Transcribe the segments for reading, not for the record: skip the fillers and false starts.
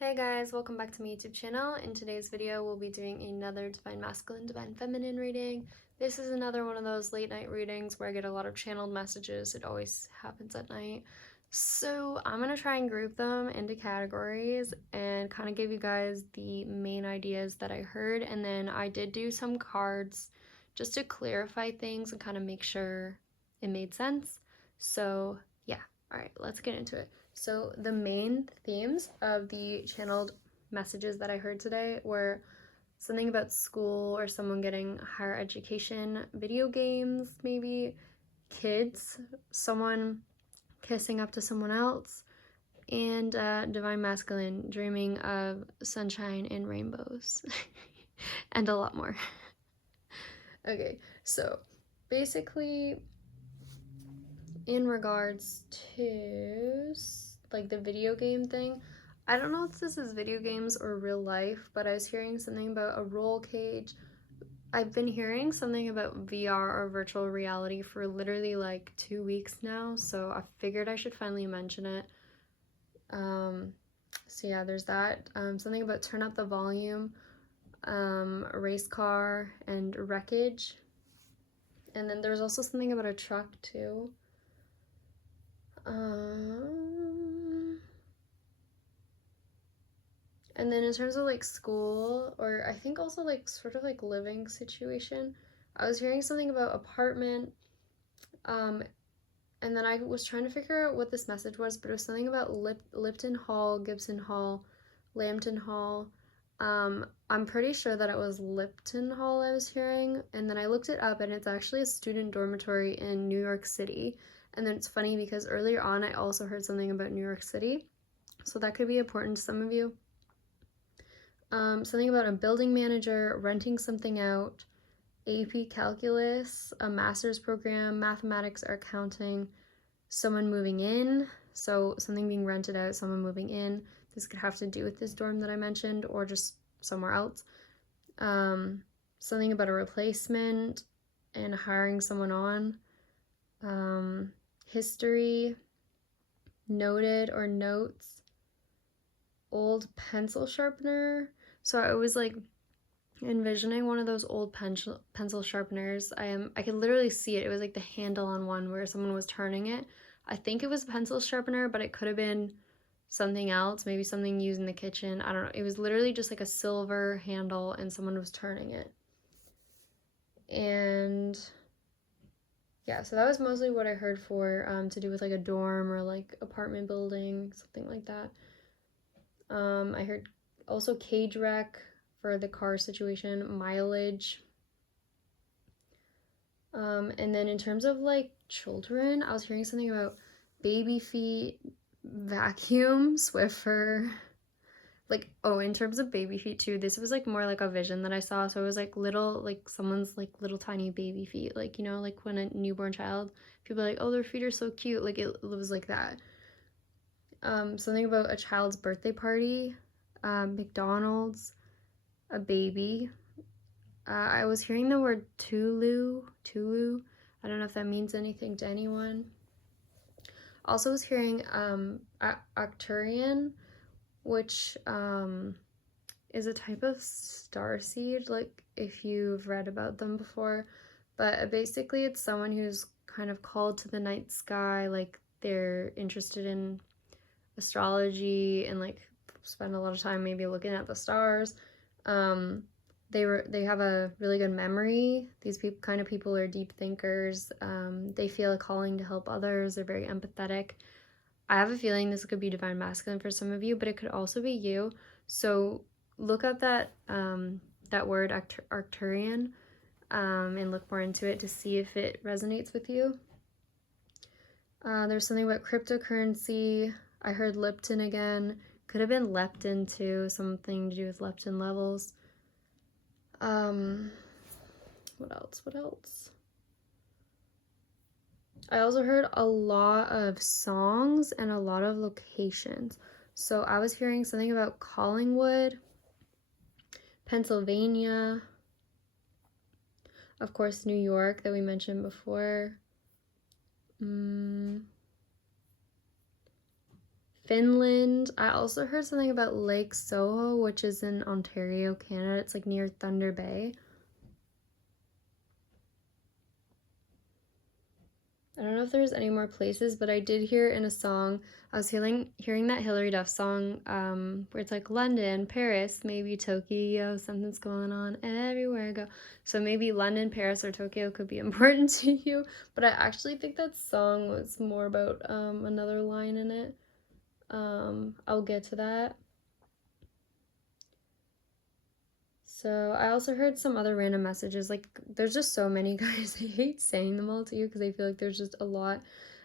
Hey guys, welcome back to my YouTube channel. In today's video, we'll be doing another Divine Masculine, Divine Feminine reading. This is another one of those late night readings where I get a lot of channeled messages. It always happens at night. So I'm going to try and group them into categories and kind of give you guys the main ideas that I heard. And then I did do some cards just to clarify things and kind of make sure it made sense. So yeah, all right, let's get into it. So the main themes of the channeled messages that I heard today were something about school or someone getting higher education, video games, maybe kids, someone kissing up to someone else, and divine masculine dreaming of sunshine and rainbows, and a lot more. Okay, so basically, in regards to like the video game thing, I don't know if this is video games or real life, but I was hearing something about a roll cage. I've been hearing something about VR or virtual reality for literally like 2 weeks now, so I figured I should finally mention it. So yeah, there's that. Something about turn up the volume, a race car, and wreckage. And then there's also something about a truck too. And then in terms of like school, or I think also like sort of like living situation, I was hearing something about apartment. And then I was trying to figure out what this message was, but it was something about Lipton Hall, Gibson Hall, Lambton Hall. I'm pretty sure that it was Lipton Hall I was hearing, and then I looked it up, and it's actually a student dormitory in New York City. And then it's funny because earlier on I also heard something about New York City, so that could be important to some of you. Something about a building manager renting something out, AP Calculus, a master's program, mathematics or accounting, someone moving in, so something being rented out, someone moving in. This could have to do with this dorm that I mentioned or just somewhere else. Something about a replacement and hiring someone on. History, noted or notes, old pencil sharpener. So I was like envisioning one of those old pencil sharpeners. I could literally see it. It was like the handle on one where someone was turning it. I think it was a pencil sharpener, but it could have been something else, maybe something used in the kitchen. I don't know. It was literally just like a silver handle and someone was turning it. And yeah, so that was mostly what I heard for to do with like a dorm or like apartment building, something like that. I heard also cage wreck for the car situation, mileage. And then in terms of like children, I was hearing something about baby feet, vacuum, Swiffer. Like, oh, in terms of baby feet too, this was like more like a vision that I saw. So it was like little, like someone's like little tiny baby feet. Like, you know, like when a newborn child, people are like, oh, their feet are so cute. Like it was like that. Something about a child's birthday party, McDonald's, a baby. I was hearing the word Tulu. I don't know if that means anything to anyone. Also was hearing Arcturian, which is a type of starseed, like if you've read about them before. But basically it's someone who's kind of called to the night sky, like they're interested in astrology and like spend a lot of time maybe looking at the stars. They have a really good memory. These kind of people are deep thinkers. They feel a calling to help others. They're very empathetic. I have a feeling this could be divine masculine for some of you, but it could also be you. So look up that that word Arcturian and look more into it to see if it resonates with you. There's something about cryptocurrency. I heard Lipton again. Could have been leptin too, something to do with leptin levels. What else? I also heard a lot of songs and a lot of locations. So I was hearing something about Collingwood, Pennsylvania, of course, New York that we mentioned before. Finland. I also heard something about Lake Soho, which is in Ontario, Canada. It's like near Thunder Bay. I don't know if there's any more places, but I did hear in a song, I was hearing that Hilary Duff song, where it's like London, Paris, maybe Tokyo, something's going on everywhere I go. So maybe London, Paris, or Tokyo could be important to you, but I actually think that song was more about another line in it. I'll get to that. So I also heard some other random messages. Like, there's just so many, guys. I hate saying them all to you because I feel like there's just a lot.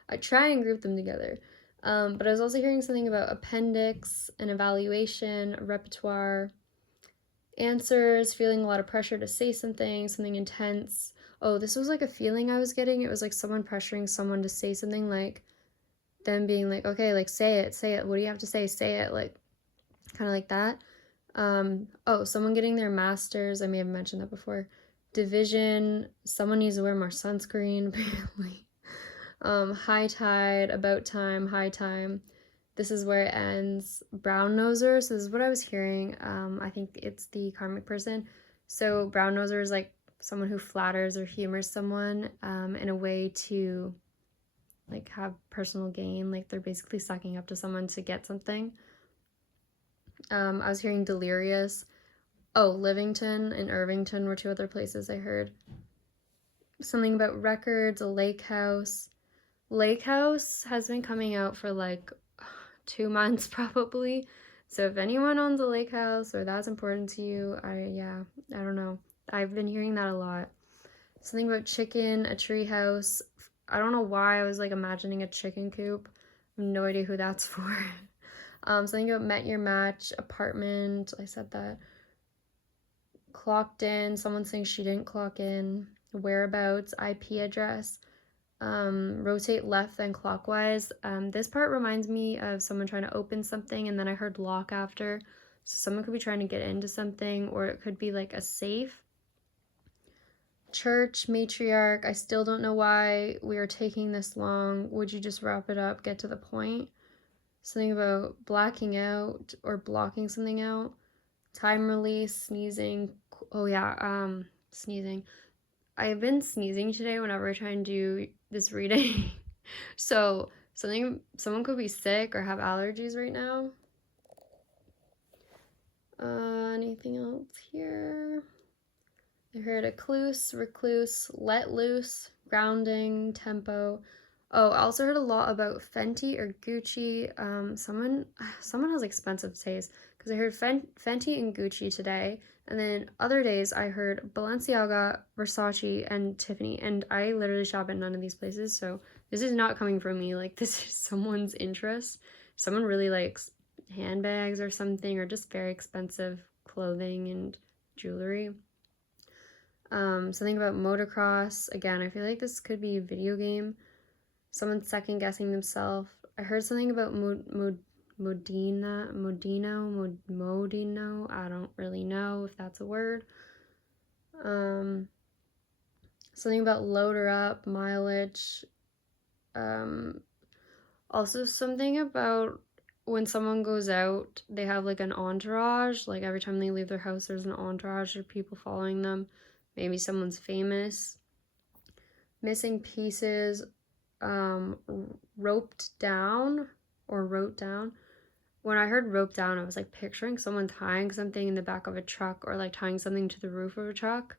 I try and group them together. But I was also hearing something about appendix, an evaluation, a repertoire, answers, feeling a lot of pressure to say something intense. Oh, this was like a feeling I was getting. It was like someone pressuring someone to say something, like them being like, okay, like say it. What do you have to say? Say it. Like, kind of like that. Oh, someone getting their master's. I may have mentioned that before. Division. Someone needs to wear more sunscreen, apparently. High tide, about time, high time. This is where it ends. Brown noser. So this is what I was hearing. I think it's the karmic person. So brown noser is like someone who flatters or humors someone in a way to like have personal gain. Like they're basically sucking up to someone to get something. I was hearing delirious. Oh, Livington and Irvington were two other places I heard. Something about records, a lake house. Lake house has been coming out for like 2 months probably. So if anyone owns a lake house or that's important to you, I don't know. I've been hearing that a lot. Something about chicken, a tree house. I don't know why I was like imagining a chicken coop. I have no idea who that's for. Something about met your match, apartment. I said that. Clocked in. Someone saying she didn't clock in. Whereabouts, IP address. Rotate left then clockwise. This part reminds me of someone trying to open something and then I heard lock after. So someone could be trying to get into something, or it could be like a safe. Church, matriarch. I still don't know why we are taking this long. Would you just wrap it up, get to the point? Something about blacking out or blocking something out. Time release, sneezing. Oh yeah, sneezing. I've been sneezing today whenever I try and do this reading. So someone could be sick or have allergies right now. Anything else here? I heard ecluse, recluse, let loose, grounding, tempo. Oh, I also heard a lot about Fenty or Gucci. Someone has expensive taste because I heard Fenty and Gucci today, and then other days I heard Balenciaga, Versace, and Tiffany. And I literally shop at none of these places, so this is not coming from me. Like, this is someone's interest. Someone really likes handbags or something, or just very expensive clothing and jewelry. Something about motocross. Again, I feel like this could be a video game. Someone second guessing themselves. I heard something about Modino. I don't really know if that's a word. Something about loader up, mileage. Also something about when someone goes out, they have like an entourage. Like every time they leave their house, there's an entourage of people following them. Maybe someone's famous. Missing pieces. Roped down or wrote down. When I heard rope down, I was like picturing someone tying something in the back of a truck or like tying something to the roof of a truck.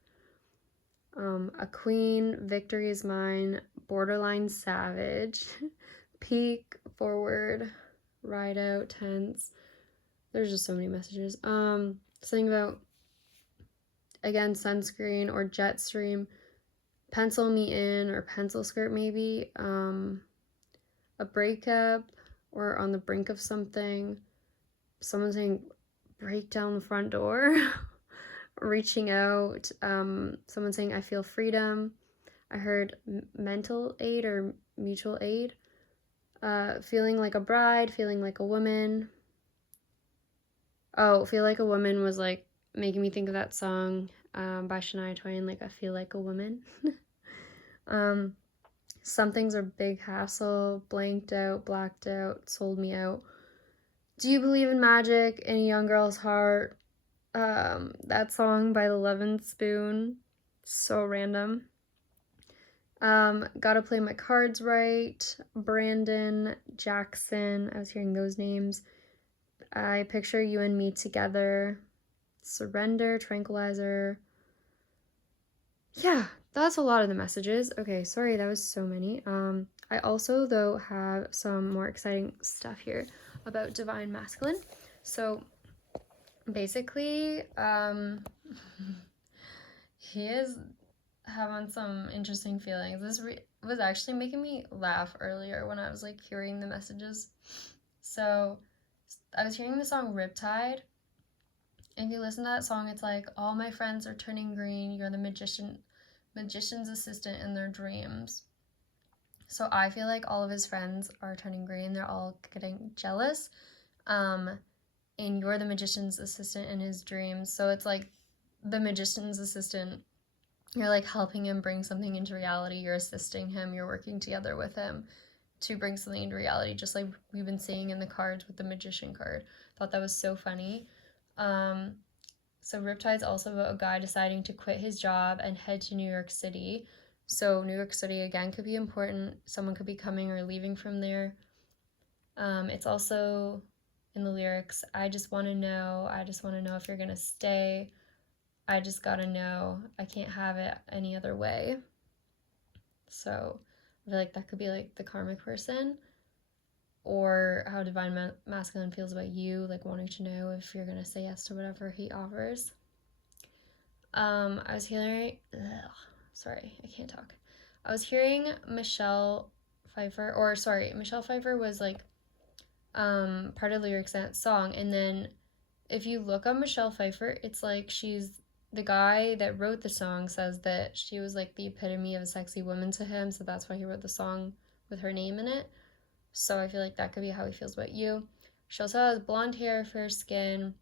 A queen, victory is mine, borderline savage, peak, forward, ride out, tense. There's just so many messages. Something about, again, sunscreen or jet stream, pencil me in or pencil skirt maybe. A breakup or on the brink of something. Someone saying break down the front door. Reaching out. Someone saying I feel freedom. I heard mental aid or mutual aid. Feeling like a bride, feeling like a woman. Oh, feel like a woman was like making me think of that song by Shania Twain, like I feel like a woman. Some things are big hassle, blanked out, blacked out, sold me out. Do You Believe in Magic in a Young Girl's Heart? That song by the Levin Spoon. So random. Gotta Play My Cards Right. Brandon, Jackson. I was hearing those names. I Picture You and Me Together. Surrender, Tranquilizer. Yeah, that's a lot of the messages. Okay, sorry, that was so many. I also, though, have some more exciting stuff here about Divine Masculine. So, basically, he is having some interesting feelings. This was actually making me laugh earlier when I was, like, hearing the messages. So, I was hearing the song Riptide. If you listen to that song, it's like, all my friends are turning green, you're the magician's assistant in their dreams. So I feel like all of his friends are turning green. They're all getting jealous. And you're the magician's assistant in his dreams. So it's like the magician's assistant. You're like helping him bring something into reality. You're assisting him. You're working together with him to bring something into reality, just like we've been seeing in the cards with the magician card. Thought that was so funny. So Riptide's also about a guy deciding to quit his job and head to New York City. So New York City, again, could be important. Someone could be coming or leaving from there. It's also in the lyrics, I just want to know if you're going to stay. I just got to know. I can't have it any other way. So I feel like that could be like the karmic person, or how Divine Masculine feels about you, like wanting to know if you're going to say yes to whatever he offers. I was hearing, sorry, I can't talk. I was hearing Michelle Pfeiffer was like part of the lyrics in that song, and then if you look up Michelle Pfeiffer, it's like she's the guy that wrote the song says that she was like the epitome of a sexy woman to him, so that's why he wrote the song with her name in it. So I feel like that could be how he feels about you. She also has blonde hair, fair skin,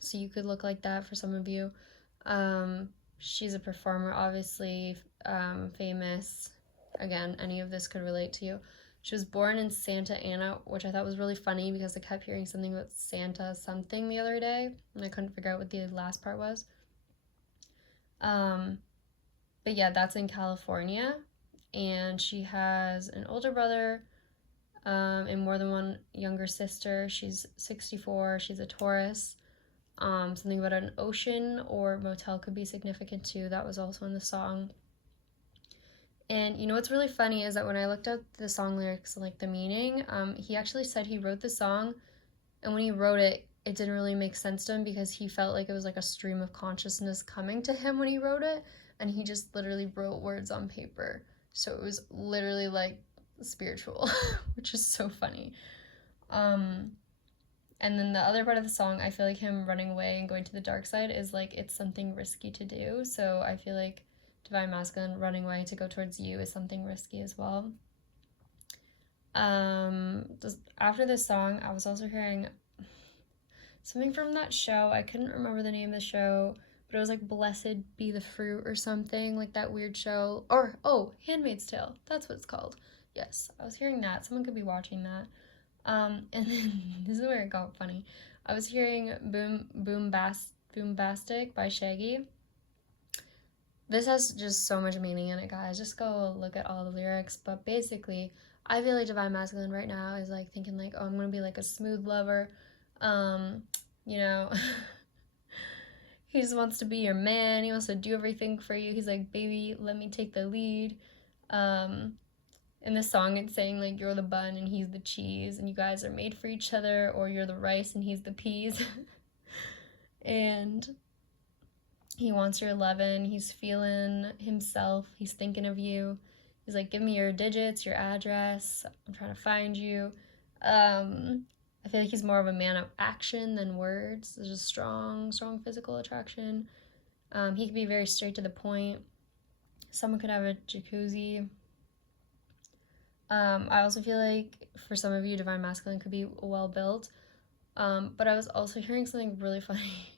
so you could look like that for some of you. She's a performer, obviously, famous. Again, any of this could relate to you. She was born in Santa Ana, which I thought was really funny because I kept hearing something about Santa something the other day, and I couldn't figure out what the last part was. But yeah, that's in California, and she has an older brother, and more than one younger sister. She's 64. She's a Taurus. Something about an ocean or motel could be significant too. That was also in the song. And you know what's really funny is that when I looked up the song lyrics, like the meaning, he actually said he wrote the song, and when he wrote it, it didn't really make sense to him because he felt like it was like a stream of consciousness coming to him when he wrote it, and he just literally wrote words on paper. So it was literally like spiritual, which is so funny. And then the other part of the song, I feel like him running away and going to the dark side is like it's something risky to do. So I feel like Divine Masculine running away to go towards you is something risky as well. After this song, I was also hearing something from that show. I couldn't remember the name of the show, but it was like Blessed Be the Fruit or something, like that weird show. Or, oh, Handmaid's Tale. That's what it's called. Yes, I was hearing that. Someone could be watching that. And then this is where it got funny. I was hearing Boombastic by Shaggy. This has just so much meaning in it, guys. Just go look at all the lyrics. But basically, I feel like Divine Masculine right now is like thinking like, oh, I'm gonna be like a smooth lover. You know, he just wants to be your man. He wants to do everything for you. He's like, baby, let me take the lead. In the song, it's saying like you're the bun and he's the cheese, and you guys are made for each other, or you're the rice and he's the peas. And he wants your lovin'. He's feeling himself. He's thinking of you. He's like, give me your digits, your address. I'm trying to find you. I feel like he's more of a man of action than words. There's a strong physical attraction. He could be very straight to the point. Someone could have a jacuzzi. I also feel like for some of you, Divine Masculine could be well built. But I was also hearing something really funny.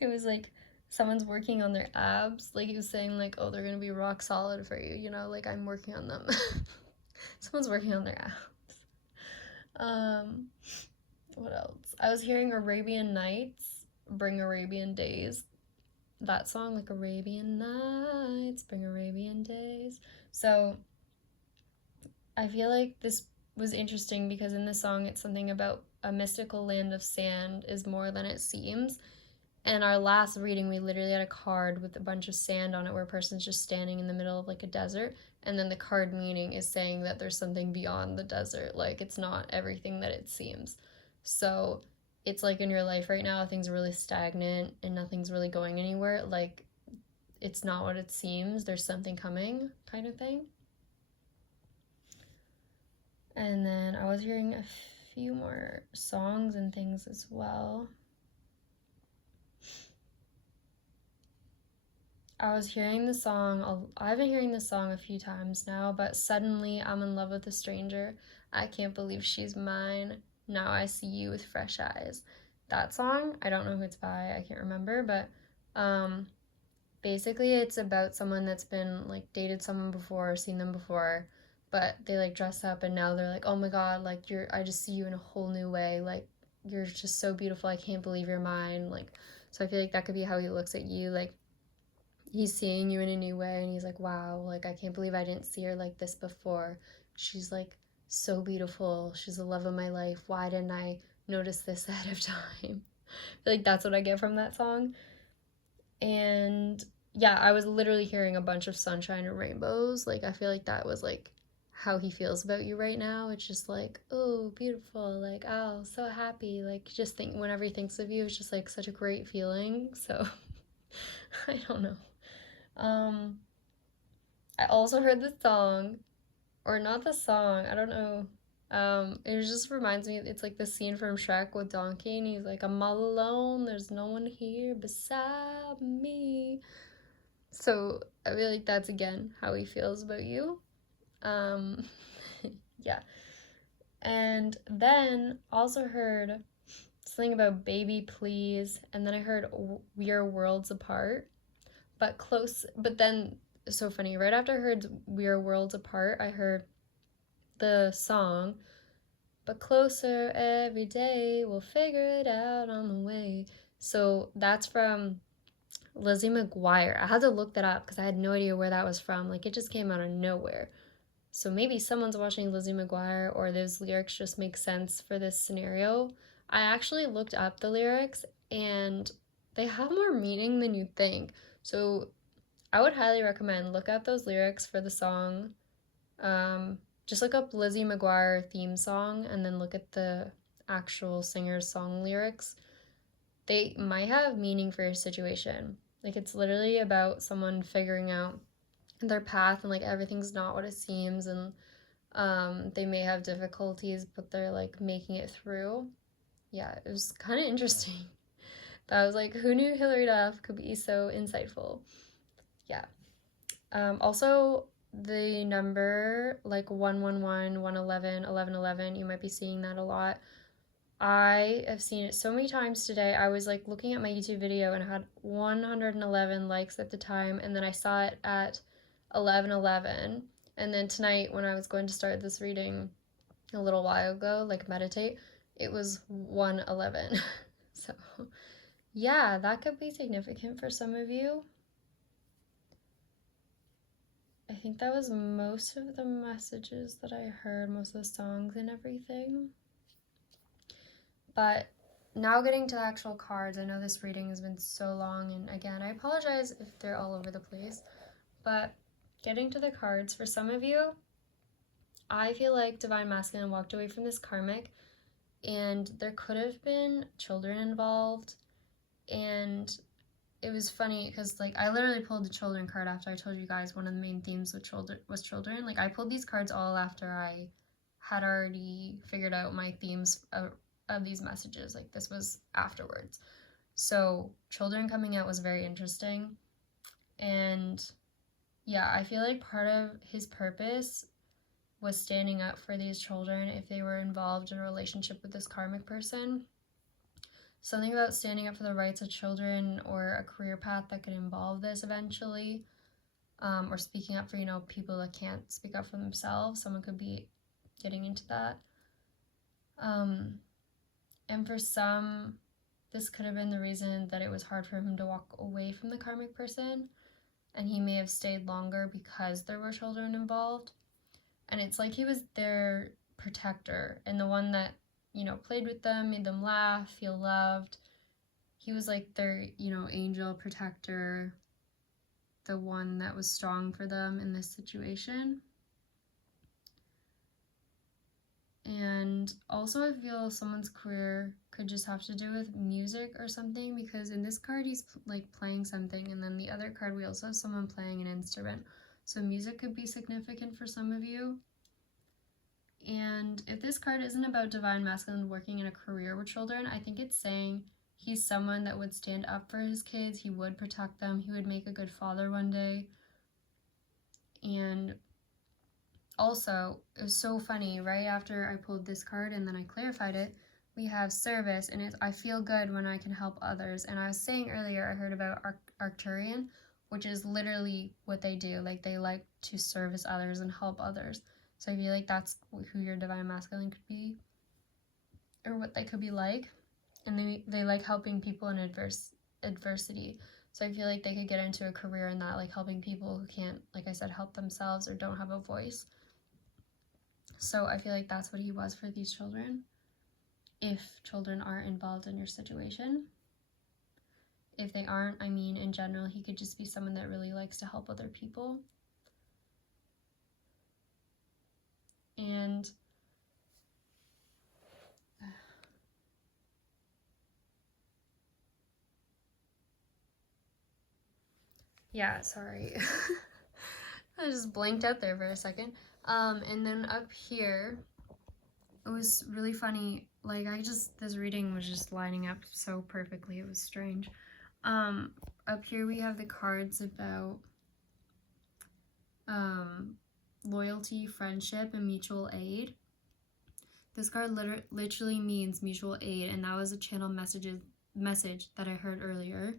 It was like someone's working on their abs. Like he was saying like, oh, they're gonna be rock solid for you, you know, like I'm working on them. Someone's working on their abs. What else? I was hearing Arabian Nights, Bring Arabian Days. That song, like Arabian Nights, Bring Arabian Days. So I feel like this was interesting because in the song it's something about a mystical land of sand is more than it seems. And our last reading, we literally had a card with a bunch of sand on it where a person's just standing in the middle of like a desert. And then the card meaning is saying that there's something beyond the desert. Like it's not everything that it seems. So it's like in your life right now, things are really stagnant and nothing's really going anywhere. Like it's not what it seems. There's something coming, kind of thing. And then I was hearing a few more songs and things as well. I was hearing the song, I've been hearing this song a few times now, but suddenly I'm in love with a stranger. I can't believe she's mine. Now I see you with fresh eyes. That song, I don't know who it's by, I can't remember, but basically it's about someone that's been like dated someone before, seen them before, but they like dress up and now they're like, oh my god, like I just see you in a whole new way. Like you're just so beautiful. I can't believe you're mine. Like, so I feel like that could be how he looks at you. Like he's seeing you in a new way and he's like, wow, like I can't believe I didn't see her like this before. She's like so beautiful. She's the love of my life. Why didn't I notice this ahead of time? I feel like that's what I get from that song. And yeah, I was literally hearing a bunch of sunshine and rainbows. Like I feel like that was like how he feels about you right now. It's just like, oh, beautiful, like, oh, so happy. Like just think whenever he thinks of you, it's just like such a great feeling. So I don't know. Um I also heard the song, or not the song, I don't know. It just reminds me, it's like the scene from Shrek with Donkey, and he's like, I'm all alone, there's no one here beside me. So I feel like that's again how he feels about you. Um, yeah. And then also heard something about Baby Please, and then I heard We Are Worlds Apart, but close. But then, so funny, right after I heard We Are Worlds Apart, I heard the song, but closer every day, we'll figure it out on the way. So that's from Lizzie McGuire. I had to look that up because I had no idea where that was from. Like it just came out of nowhere. So maybe someone's watching Lizzie McGuire or those lyrics just make sense for this scenario. I actually looked up the lyrics and they have more meaning than you'd think. So I would highly recommend look up those lyrics for the song. Just look up Lizzie McGuire theme song and then look at the actual singer's song lyrics. They might have meaning for your situation. Like it's literally about someone figuring out their path and like everything's not what it seems and they may have difficulties but they're like making it through. Yeah, it was kind of interesting. But I was like, who knew Hilary Duff could be so insightful? Yeah. Also the number like 111, 111, 1111, you might be seeing that a lot. I have seen it so many times today. I was like looking at my YouTube video and it had 111 likes at the time, and then I saw it at 1111. And then tonight, when I was going to start this reading a little while ago, like meditate, it was 111. So, yeah, that could be significant for some of you. I think that was most of the messages that I heard, most of the songs and everything. But now getting to the actual cards, I know this reading has been so long, and again, I apologize if they're all over the place, but getting to the cards, for some of you, I feel like Divine Masculine walked away from this karmic, and there could have been children involved, and it was funny because like I literally pulled the children card after I told you guys one of the main themes with children was children. Like I pulled these cards all after I had already figured out my themes of these messages. Like this was afterwards. So children coming out was very interesting. And yeah, I feel like part of his purpose was standing up for these children if they were involved in a relationship with this karmic person. Something about standing up for the rights of children or a career path that could involve this eventually, or speaking up for, you know, people that can't speak up for themselves. Someone could be getting into that. And for some, this could have been the reason that it was hard for him to walk away from the karmic person, and he may have stayed longer because there were children involved. And it's like he was their protector and the one that, you know, played with them, made them laugh, feel loved. He was like their, you know, angel protector, the one that was strong for them in this situation. And also I feel someone's career could just have to do with music or something, because in this card he's like playing something, and then the other card we also have someone playing an instrument. So music could be significant for some of you. And if this card isn't about divine masculine working in a career with children, I think it's saying he's someone that would stand up for his kids, he would protect them, he would make a good father one day. And also, it was so funny, right after I pulled this card and then I clarified it, we have service, and I feel good when I can help others. And I was saying earlier, I heard about Arcturian, which is literally what they do. Like, they like to service others and help others. So I feel like that's who your divine masculine could be, or what they could be like. And they like helping people in adversity. So I feel like they could get into a career in that, like helping people who can't, like I said, help themselves or don't have a voice. So I feel like that's what he was for these children, if children aren't involved in your situation. If they aren't, I mean, in general, he could just be someone that really likes to help other people. And yeah, sorry. I just blanked out there for a second. And then up here, it was really funny. Like, this reading was just lining up so perfectly. It was strange. Up here we have the cards about loyalty, friendship, and mutual aid. This card literally means mutual aid, and that was a channel message that I heard earlier.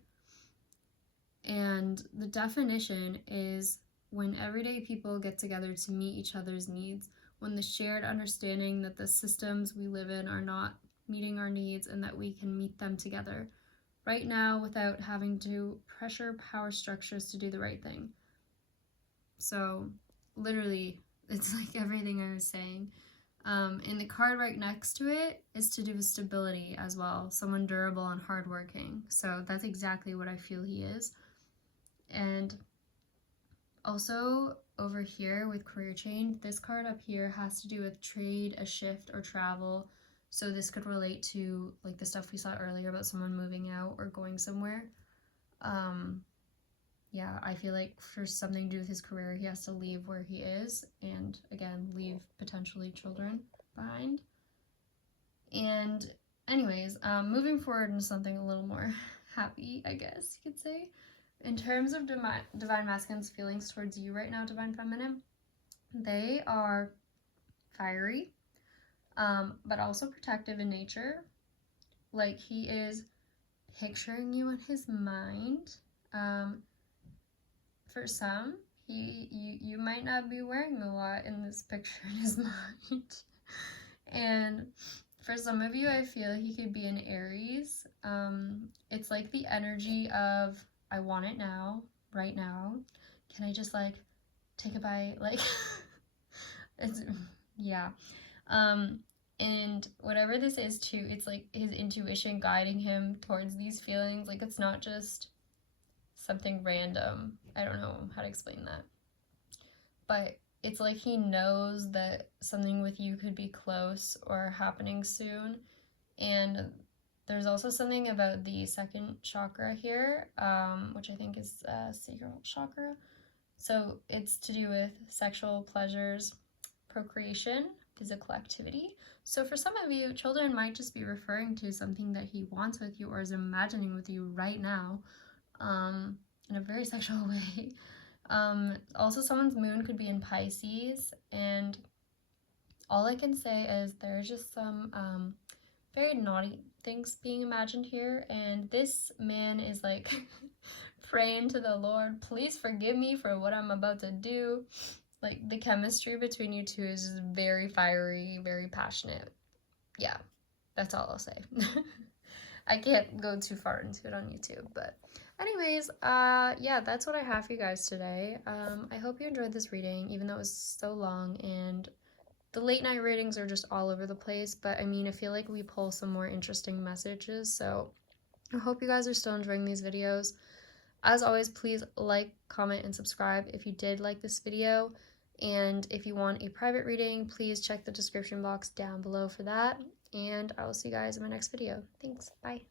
And the definition is when everyday people get together to meet each other's needs, when the shared understanding that the systems we live in are not meeting our needs and that we can meet them together right now without having to pressure power structures to do the right thing. So literally, it's like everything I was saying. And the card right next to it is to do with stability as well, someone durable and hardworking. So that's exactly what I feel he is. And also over here with career change, this card up here has to do with trade, a shift, or travel. So this could relate to like the stuff we saw earlier about someone moving out or going somewhere. Yeah, I feel like for something to do with his career, he has to leave where he is, and again, leave potentially children behind. And anyways, moving forward into something a little more happy, I guess you could say. In terms of divine masculine's feelings towards you right now, divine feminine, they are fiery, but also protective in nature. Like, he is picturing you in his mind. For some, you might not be wearing a lot in this picture in his mind. And for some of you, I feel he could be an Aries. It's like the energy of, I want it now, right now. Can I just like take a bite? Like, it's, yeah. And whatever this is too, it's like his intuition guiding him towards these feelings. Like, it's not just something random. I don't know how to explain that. But it's like he knows that something with you could be close or happening soon. And there's also something about the second chakra here, which I think is sacral chakra. So it's to do with sexual pleasures, procreation, physical activity. So for some of you, children might just be referring to something that he wants with you or is imagining with you right now, in a very sexual way. Also, someone's moon could be in Pisces, and all I can say is there's just some very naughty things being imagined here, and this man is like praying to the Lord, please forgive me for what I'm about to do. Like, the chemistry between you two is just very fiery, very passionate. Yeah. That's all I'll say. I can't go too far into it on YouTube, but anyways, yeah, that's what I have for you guys today. I hope you enjoyed this reading, even though it was so long, and the late night readings are just all over the place, but I mean, I feel like we pull some more interesting messages, so I hope you guys are still enjoying these videos. As always, please like, comment, and subscribe if you did like this video. And if you want a private reading, please check the description box down below for that. And I will see you guys in my next video. Thanks. Bye.